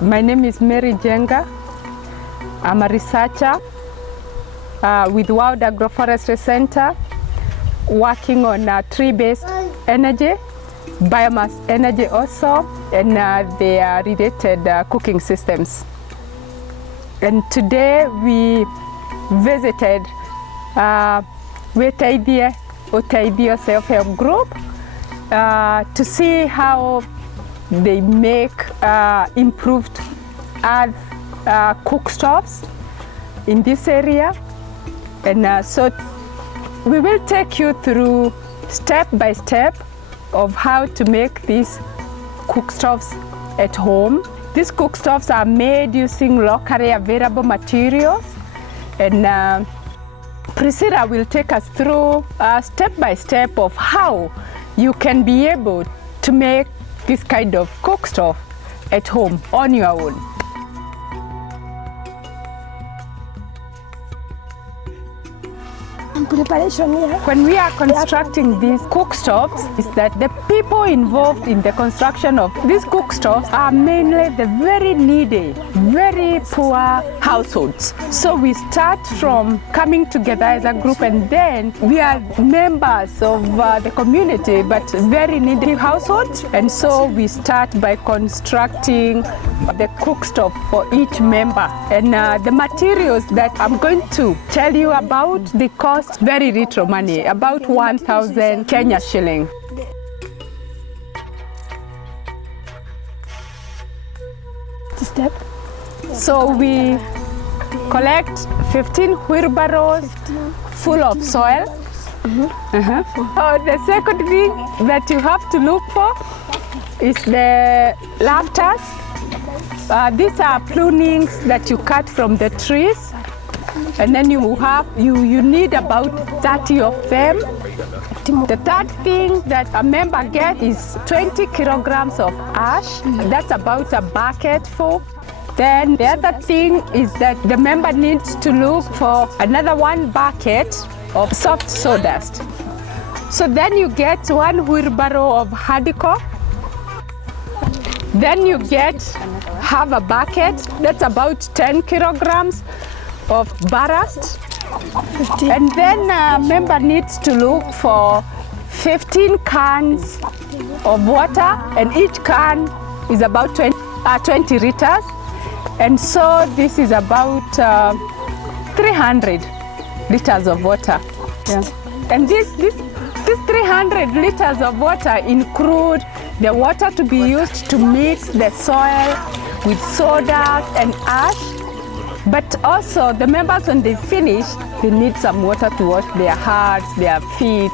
My name is Mary Jenga. I'm a researcher with World Agroforestry Center, working on tree-based energy, biomass energy also, and their related cooking systems. And today we visited Uteithio Self-Help Group to see how they make improved earth cook stoves in this area. And so we will take you through step by step of how to make these cook stoves at home. These cook stoves are made using locally available materials, and Priscilla will take us through step by step of how you can be able to make this kind of cook stove at home on your own. Preparation here. When we are constructing these cook stoves, is that the people involved in the construction of these cook stoves are mainly the very needy, very poor households. So we start from coming together as a group, and then we are members of the community, but very needy households. And so we start by constructing the cook stove for each member. And the materials that I'm going to tell you about, they cost very little money, about 1,000 Kenya shilling. Step. So we collect 15 wheelbarrows full of soil. Oh, the second thing that you have to look for is the rafters. These are prunings that you cut from the trees, and then you need about 30 of them. The third thing that a member gets is 20 kilograms of ash. That's about a bucket full. Then the other thing is that the member needs to look for another 1 bucket of soft sawdust. So then you get 1 wheelbarrow of hardcore. Then you get half a bucket, that's about 10 kilograms of ballast. And then a member needs to look for 15 cans of water, and each can is about 20 liters. And so this is about 300 liters of water. Yeah. And this 300 liters of water include the water to be used to mix the soil with sawdust and ash. But also the members, when they finish, they need some water to wash their hands, their feet.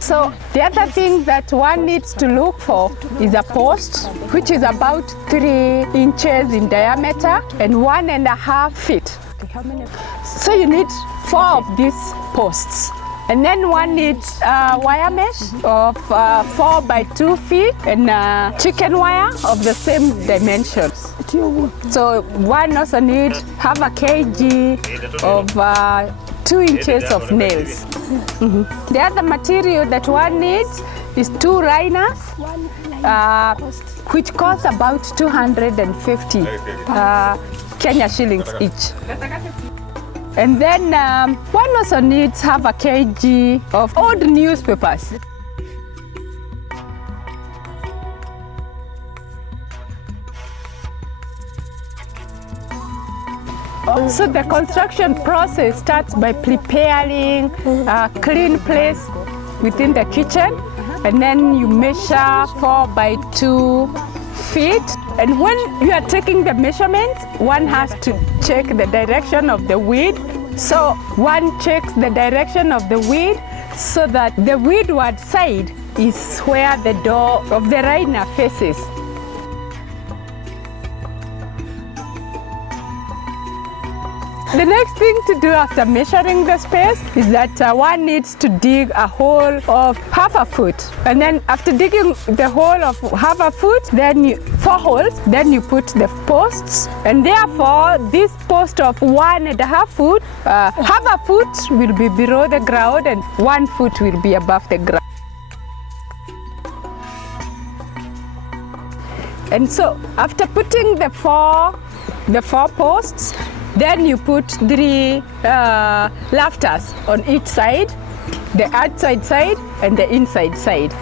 So the other thing that one needs to look for is a post, which is about 3 inches in diameter and 1.5 feet. So you need 4 of these posts. And then one needs wire mesh of 4 by 2 feet and chicken wire of the same dimensions. So one also needs half a kg of 2 inches of nails. The other material that one needs is 2 liners, which cost about 250 Kenya shillings each. And then one also needs half a kg of old newspapers. So the construction process starts by preparing a clean place within the kitchen, and then you measure 4 by 2 feet. And when you are taking the measurements, one has to check the direction of the weed. So one checks the direction of the weed so that the windward side is where the door of the liner faces. The next thing to do after measuring the space is that one needs to dig a hole of half a foot. And then after digging the hole of half a foot, then 4 holes, then you put the posts. And therefore, this post of 1.5 foot, half a foot will be below the ground and 1 foot will be above the ground. And so after putting the four posts, then you put 3 lafters on each side, the outside side and the inside side.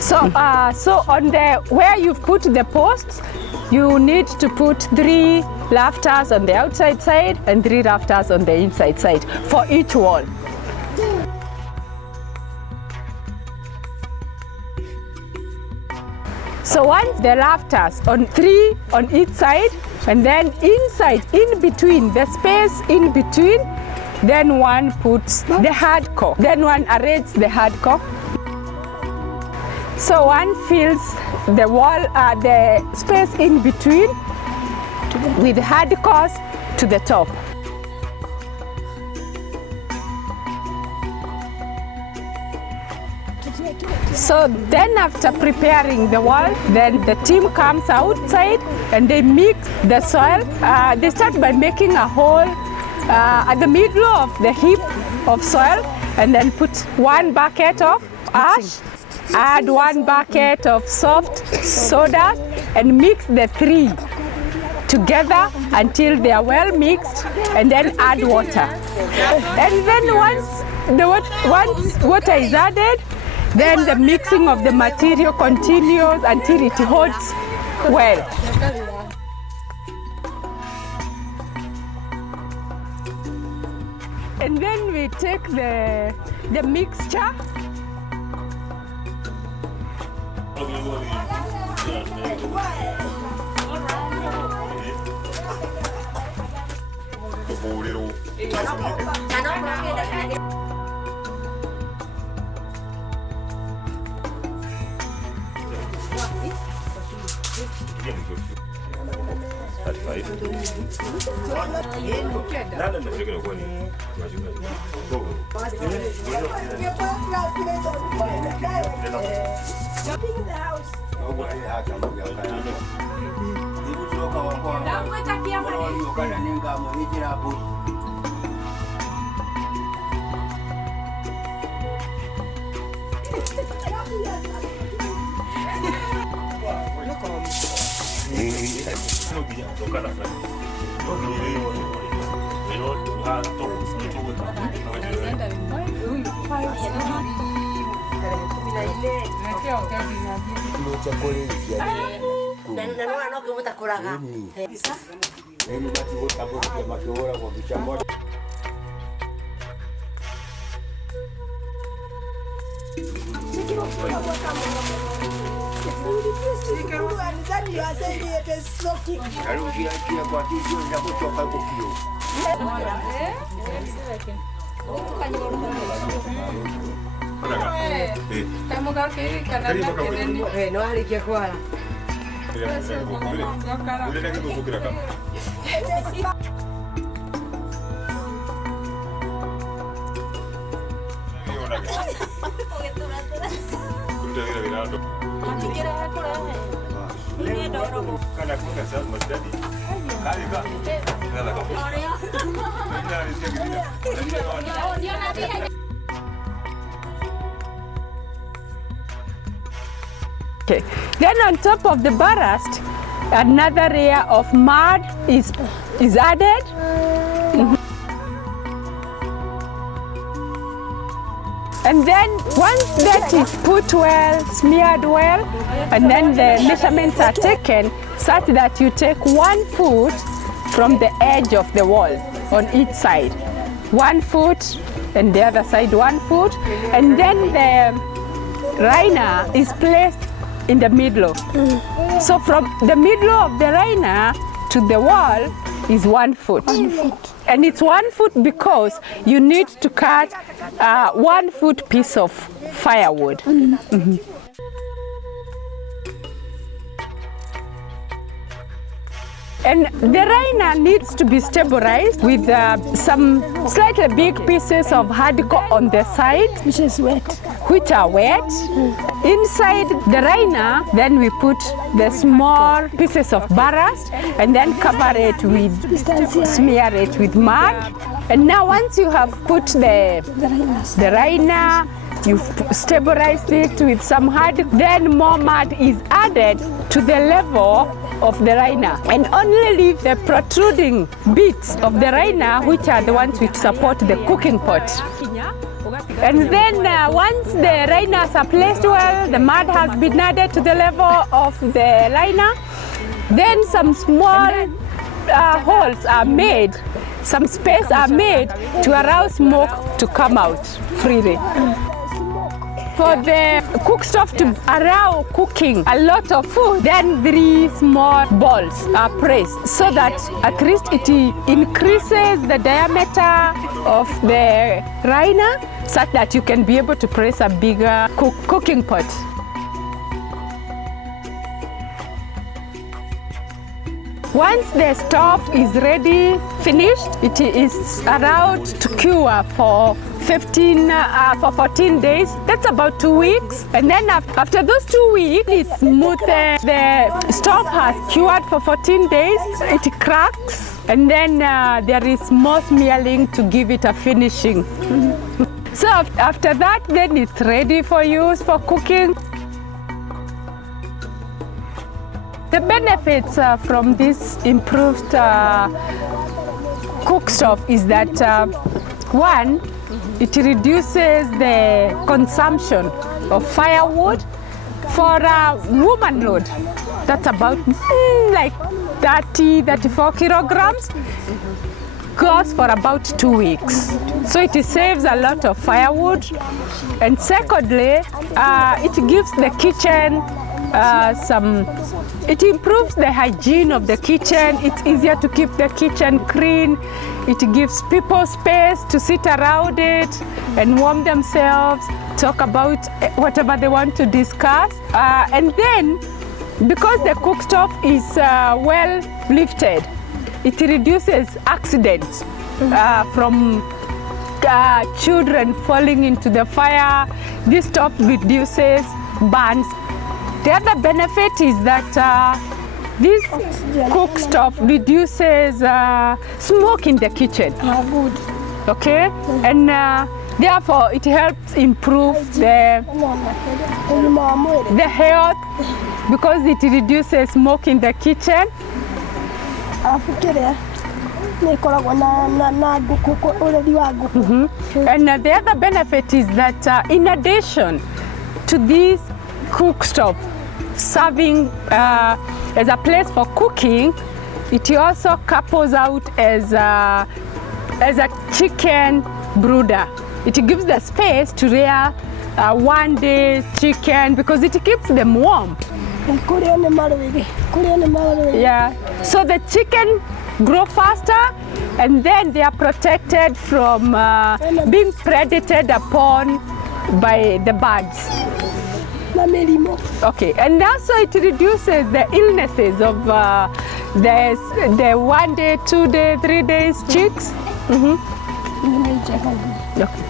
So, so on the where you've put the posts, you need to put 3 lafters on the outside side and 3 lafters on the inside side for each wall. So once the lafters on 3 on each side, and then inside, in between, the space in between, then one puts the hardcore. Then one arranges the hardcore. So one fills the wall, the space in between with hardcores to the top. So then after preparing the wall, then the team comes outside and they mix the soil. They start by making a hole at the middle of the heap of soil and then put 1 bucket of ash, add 1 bucket of soft soda and mix the 3 together until they are well mixed, and then add water. And then once water is added, then the mixing of the material continues until it holds well. And then we take the mixture. Okay. Then on top of the ballast, another layer of mud is added. And then once that is put well, smeared well, and then the measurements are taken such that you take 1 foot from the edge of the wall on each side. 1 foot and the other side 1 foot. And then the liner is placed in the middle. So from the middle of the liner to the wall is 1 foot. 1 foot. And it's 1 foot because you need to cut 1 foot piece of firewood. And the liner needs to be stabilized with some slightly big pieces of hardcore on the side, which are wet. Inside the liner, then we put the small pieces of ballast and then cover it with, smear it with mud. And now once you have put the liner, You've stabilized it with some mud, then more mud is added to the level of the liner, and only leave the protruding bits of the liner, which are the ones which support the cooking pot. And then once the liners are placed well, the mud has been added to the level of the liner, then some small holes are made, some space are made to allow smoke to come out freely. For the cook stove to allow cooking a lot of food, then 3 small balls are placed so that at least it increases the diameter of the liner such that you can be able to place a bigger cooking pot. Once the stove is ready, finished, it is allowed to cure for 14 days. That's about 2 weeks. And then after those 2 weeks, it's smooth. The stove has cured for 14 days. It cracks, and then there is more smearing to give it a finishing. So after that, then it's ready for use for cooking. The benefits from this improved cook stove is that one, it reduces the consumption of firewood. For a woman load, that's about like 34 kilograms, goes for about 2 weeks. So it saves a lot of firewood. And secondly, it gives the kitchen it improves the hygiene of the kitchen. It's easier to keep the kitchen clean. It gives people space to sit around it and warm themselves, talk about whatever they want to discuss. And then, because the cook stove is well lifted, it reduces accidents from children falling into the fire. This stove reduces burns. The other benefit is that this cook stove reduces smoke in the kitchen. Good. Okay? And therefore it helps improve the health because it reduces smoke in the kitchen. And the other benefit is that in addition to this cook stove serving as a place for cooking, it also couples out as a chicken brooder. It gives the space to rear one-day chicken because it keeps them warm. Yeah. So the chicken grow faster, and then they are protected from being predated upon by the birds. Okay, and also it reduces the illnesses of the 1 day, 2 day, 3 days chicks. Okay.